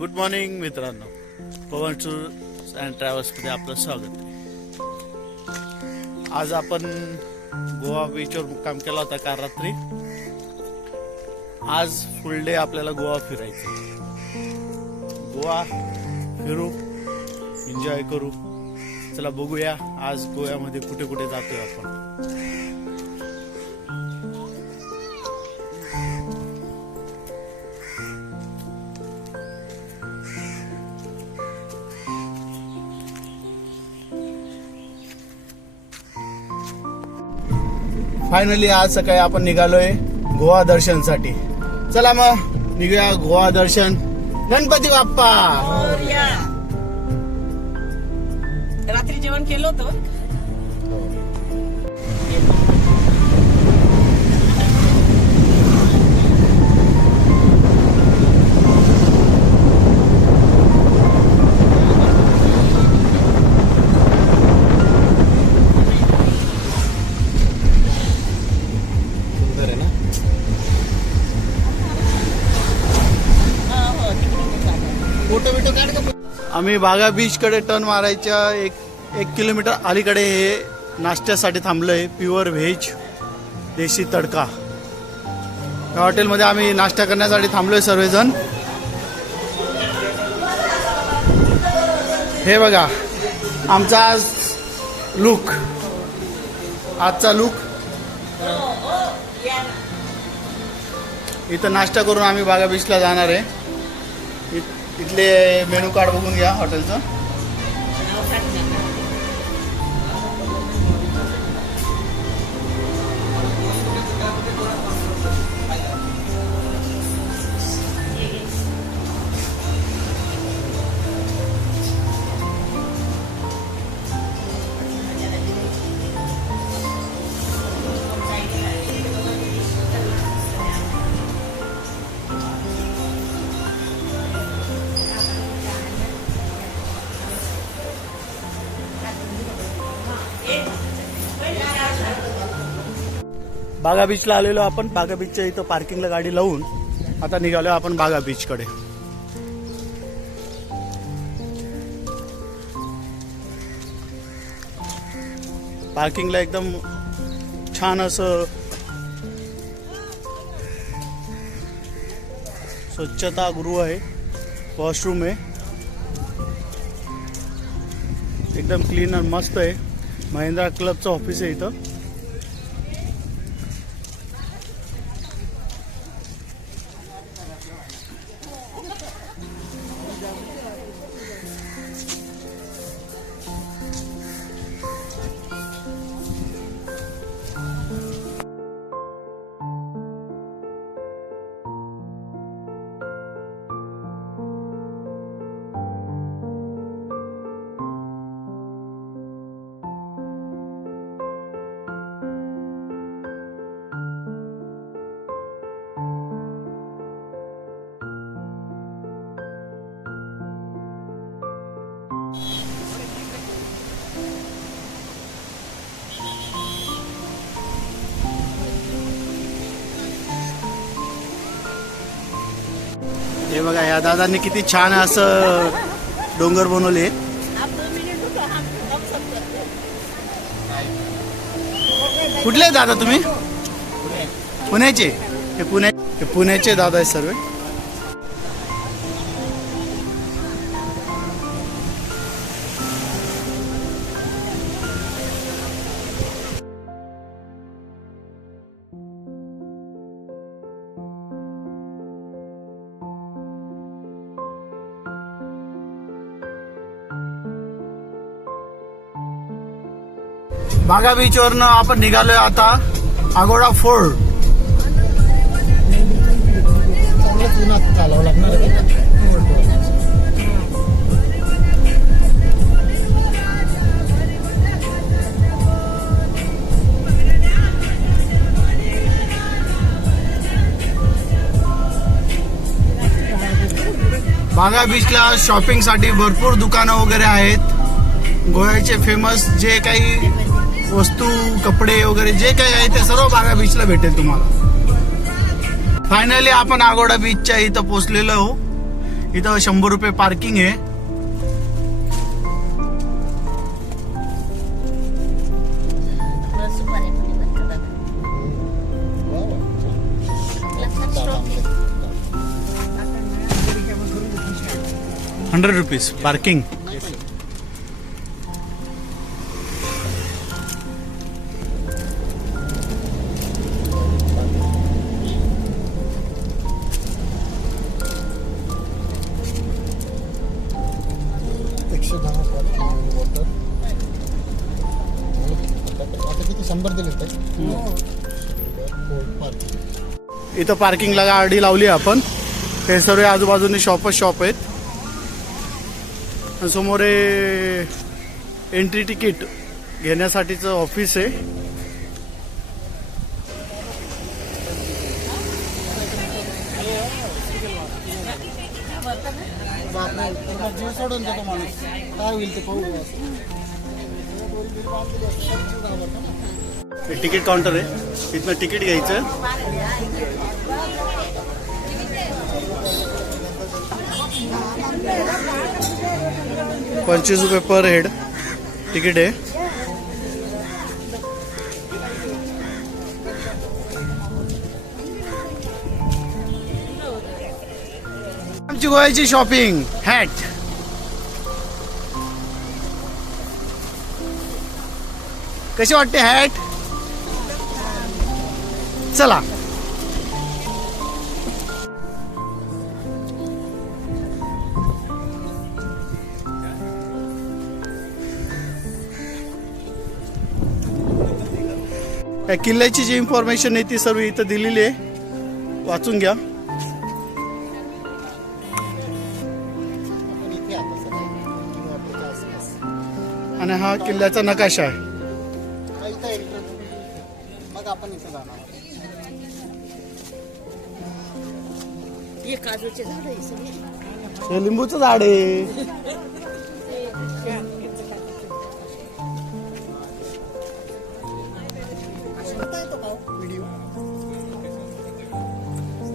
Good morning मित्रांनो, पवन tours and ट्रॅव्हल्समध्ये आपलं स्वागत आहे. आज आपण गोवा बीचवर मुक्काम केला होता काल रात्री. आज फुल डे आपल्याला गोवा फिरायचं. गोवा फिरू, एन्जॉय करू. चला बघूया आज गोव्यामध्ये कुठे कुठे जातोय आपण. फायनली आज सकाळी आपण निघालोय गोवा दर्शनसाठी. चला मग निघूया गोवा दर्शन. गणपती बाप्पा. रात्री जेवण केलं होतं. आम्ही बागा बीच कडे टर्न मारायच्या एक किलोमीटर अलीकडे हे नाश्त्यासाठी थांबलोय. प्युअर व्हेज देशी तडका या हॉटेलमध्ये आम्ही नाश्ता करण्यासाठी थांबलोय सर्वजण. हे बघा आमचा आज लुक, आजचा लुक. इथं नाश्ता करून आम्ही बागा बीचला जाणार आहे. इथले मेनू कार्ड बघून घ्या हॉटेलचं. बागा बीचला आलेलो आपण. बागा बीचच्या इथं पार्किंगला गाडी लावून आता निघालो आपण बागा बीच कडे. पार्किंगला एकदम छान असं स्वच्छता गृह आहे, वॉशरूम आहे, एकदम क्लीन आणि मस्त आहे. महिंद्रा क्लबचं ऑफिस आहे इथं. हे बघा या दादांनी किती छान असं डोंगर बनवले. कुठले दादा तुम्ही? पुण्याचे? हे पुण्याचे दादा आहेत सर्व. बागा बीच वरनं आपण निघालोय आता अगोडा फोर्ट. चालावं लागणार आहे. बागा बीचला शॉपिंग साठी भरपूर दुकानं वगैरे आहेत. गोव्याचे फेमस जे काही वस्तू, कपडे वगैरे जे काही आहे ते सर्व बागा बीचला भेटेल तुम्हाला. फायनली आपण आगोडा बीचच्या इथं पोहोचलेलो आहो. इथं 100 रुपये पार्किंग आहे. ₹100 पार्किंग. इथं पार्किंगला गाडी लावली आपण. हे सर्व आजूबाजूने शॉप आहेत. समोर एंट्री तिकीट घेण्यासाठीचं ऑफिस आहे. तिकीट काउंटर आहे. इथनं तिकीट घ्यायचं. ₹25 पर हेड तिकीट आहे. आमची गोव्याची शॉपिंग. हॅट कशी वाटते हॅट? चला. या किल्ल्याची जी इन्फॉर्मेशन आहे ती सर्व इथं दिलेली आहे. वाचून घ्या. आणि हा किल्ल्याचा नकाशा आहे. मग आपण इथं जाणार. हे काजूचे झाड आहे सगळे. हे लिंबूचं झाड आहे.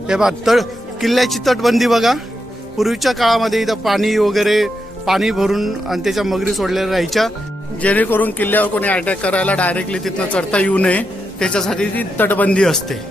हे बघा किल्ल्याची तटबंदी बघा. पूर्वीच्या काळामध्ये इथं पाणी भरून आणि त्याच्या मगरी सोडलेल्या राहायच्या, जेणेकरून किल्ल्यावर कोणी अटॅक करायला डायरेक्टली तिथनं चढता येऊ नये त्याच्यासाठी ती तटबंदी असते.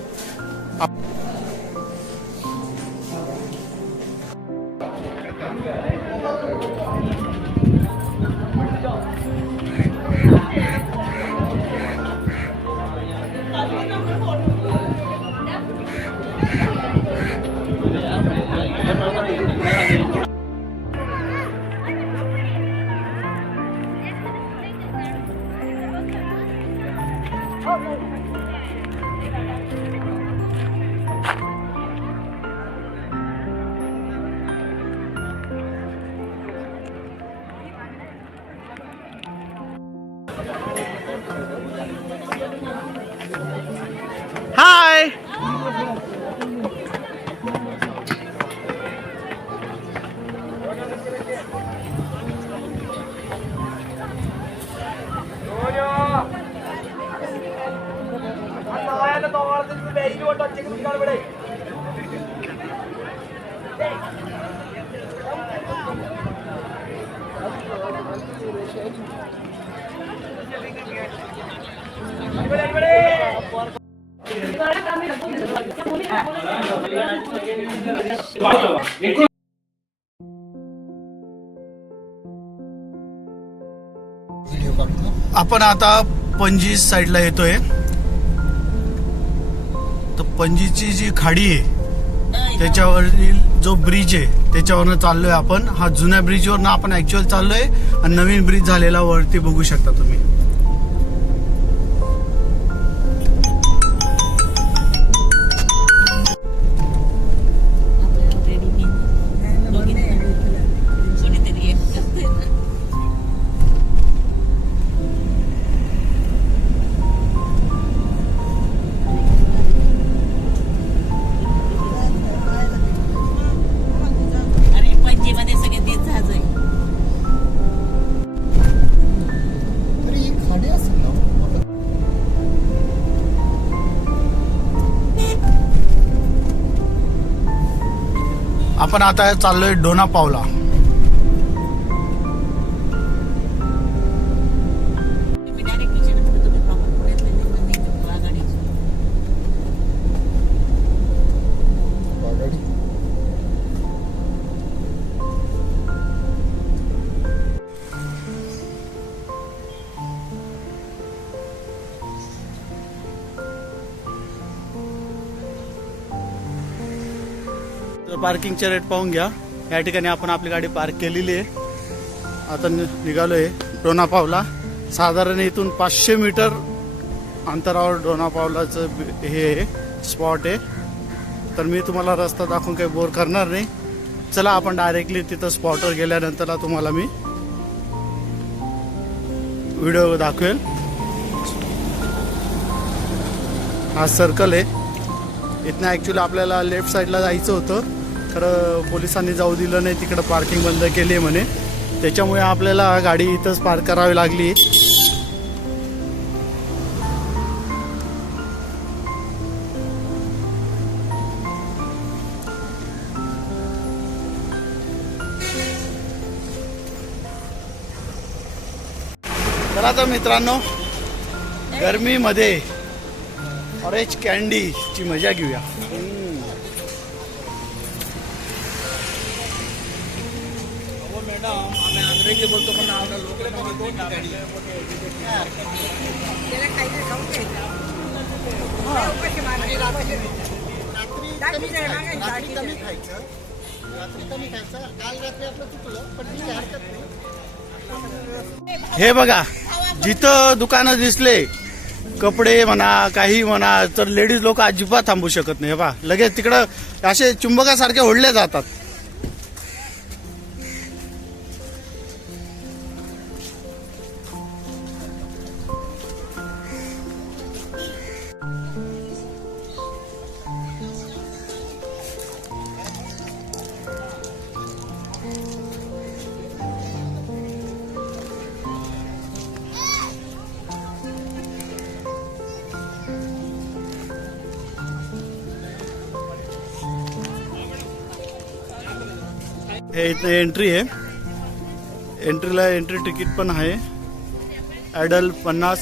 हाय. आपण आता पणजी साईडला येतोय. तर पणजीची जी खाडी आहे त्याच्यावरील जो ब्रिज आहे त्याच्यावरनं चाललोय आपण. हा जुन्या ब्रिजवरनं आपण ऍक्च्युअल चाललोय आणि नवीन ब्रिज झालेला वरती बघू शकता तुम्ही. आपण आता चाललोय डोना पावला. मी डायरेक्ट विचारत होतो तुम्ही प्रॉपर पुण्यातले नाही म्हणजे गाडी पार्किंगचे रेट पाहून घ्या. या ठिकाणी आपण आपली गाडी पार्क केलेली आहे. आता निघालोय डोना पावला. साधारण इथून 500 मीटर अंतरावर डोना पावलाचं हे स्पॉट आहे. तर मी तुम्हाला रस्ता दाखवून काही बोर करणार नाही. चला आपण डायरेक्टली तिथं स्पॉटवर गेल्यानंतर तुम्हाला मी व्हिडिओ दाखवेल. हा सर्कल आहे. इथनं ॲक्च्युली आपल्याला लेफ्ट साईडला जायचं होतं, खरं पोलिसांनी जाऊ दिलं नाही. तिकडं पार्किंग बंद केली आहे म्हणे, त्याच्यामुळे आपल्याला गाडी इथंच पार्क करावी लागली. चला तर मित्रांनो, गरमीमध्ये ऑरेंज कॅन्डीची मजा घेऊया. बोलतो पण लोक रात्री कमी खायचं. काल रात्री आपलं चुकलं पण ठीक आहे, हरकत नाही. हे बघा, जिथं दुकानं दिसले, कपडे म्हणा काही म्हणा, तर लेडीज लोक अजिबात थांबू शकत नाही. हे बघा, लगेच तिकडं असे चुंबकासारखे ओढले जातात. हे इथं एंट्री आहे. एंट्रीला एंट्री तिकीट पण आहे. Adult 50,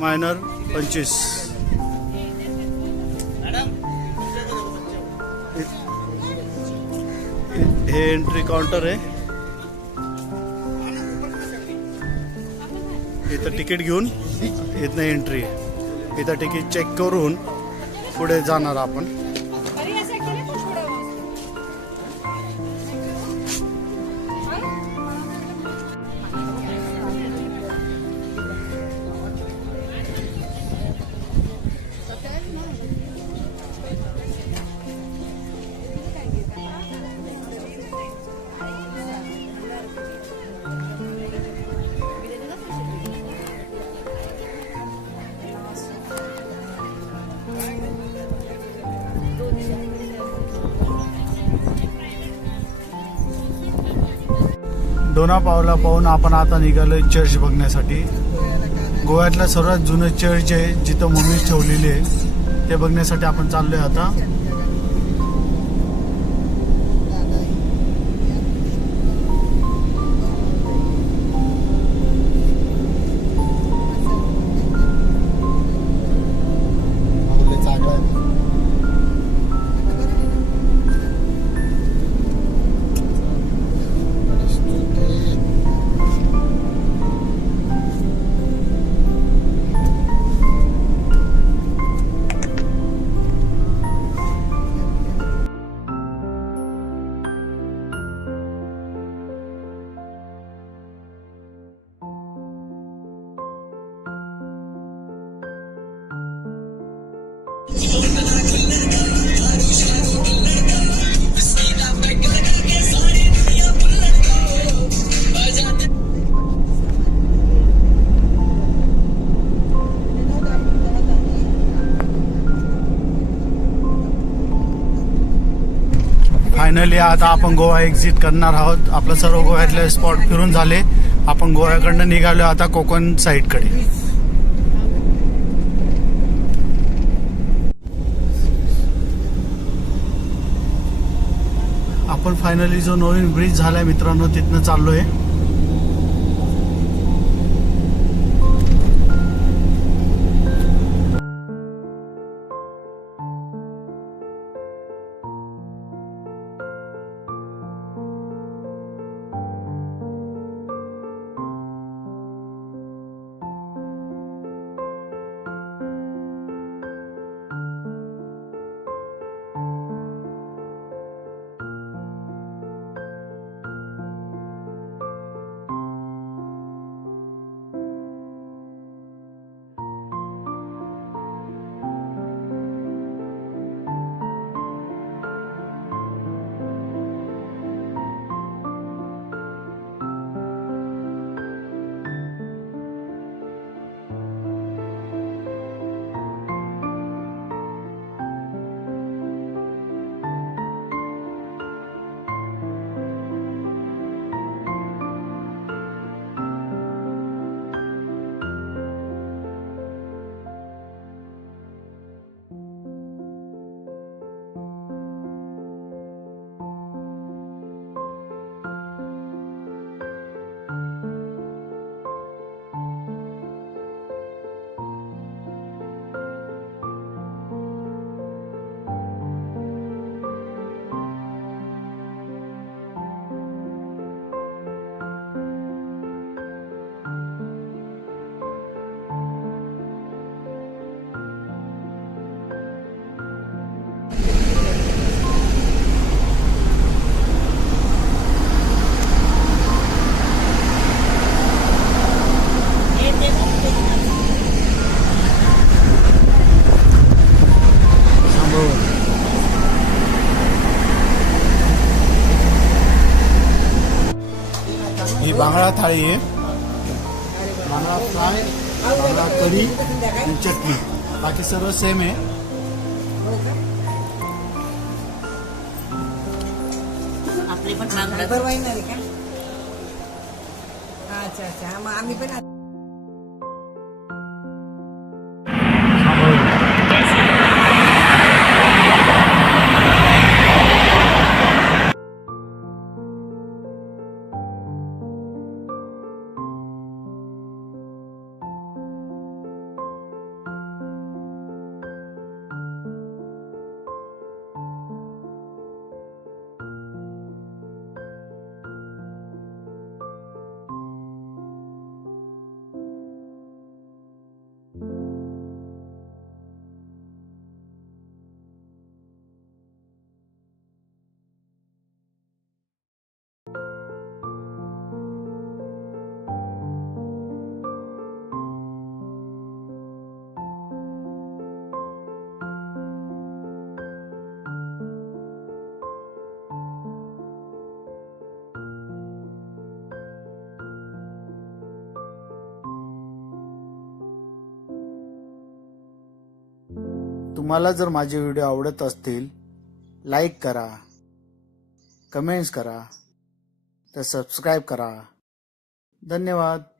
minor 25. हे एंट्री काउंटर आहे. इथं तिकीट घेऊन इथनं एंट्री आहे. इथं तिकीट चेक करून पुढे जाणार आपण. डोना पावला पाहून आपण आता निघालोय चर्च बघण्यासाठी. गोव्यातलं सर्वात जुनं चर्च आहे, जिथं मम्मी ठेवलेली आहे, ते बघण्यासाठी आपण चाललोय आता. फायनली आता आपण गोवा एक्झिट करणार आहोत. आपलं सर्व गोव्यातले स्पॉट फिरून झाले. आपण गोव्याकडनं निघालो आता कोकण साईडकडे. आपण फायनली जो नवीन ब्रिज झालाय मित्रांनो तिथनं चाललोय. ही बांगडा थाळी आहे. बांगडा फ्राय, बांगडा कढी आणि चटणी. बाकी सर्व सेम आहे. आपले पण बांगडा परवा येणार आहे का? अच्छा अच्छा मग आम्ही पण तुम्हाला जर माझे व्हिडिओ आवडत असतील लाईक करा, कमेंट्स करा, तर सबस्क्राईब करा. धन्यवाद.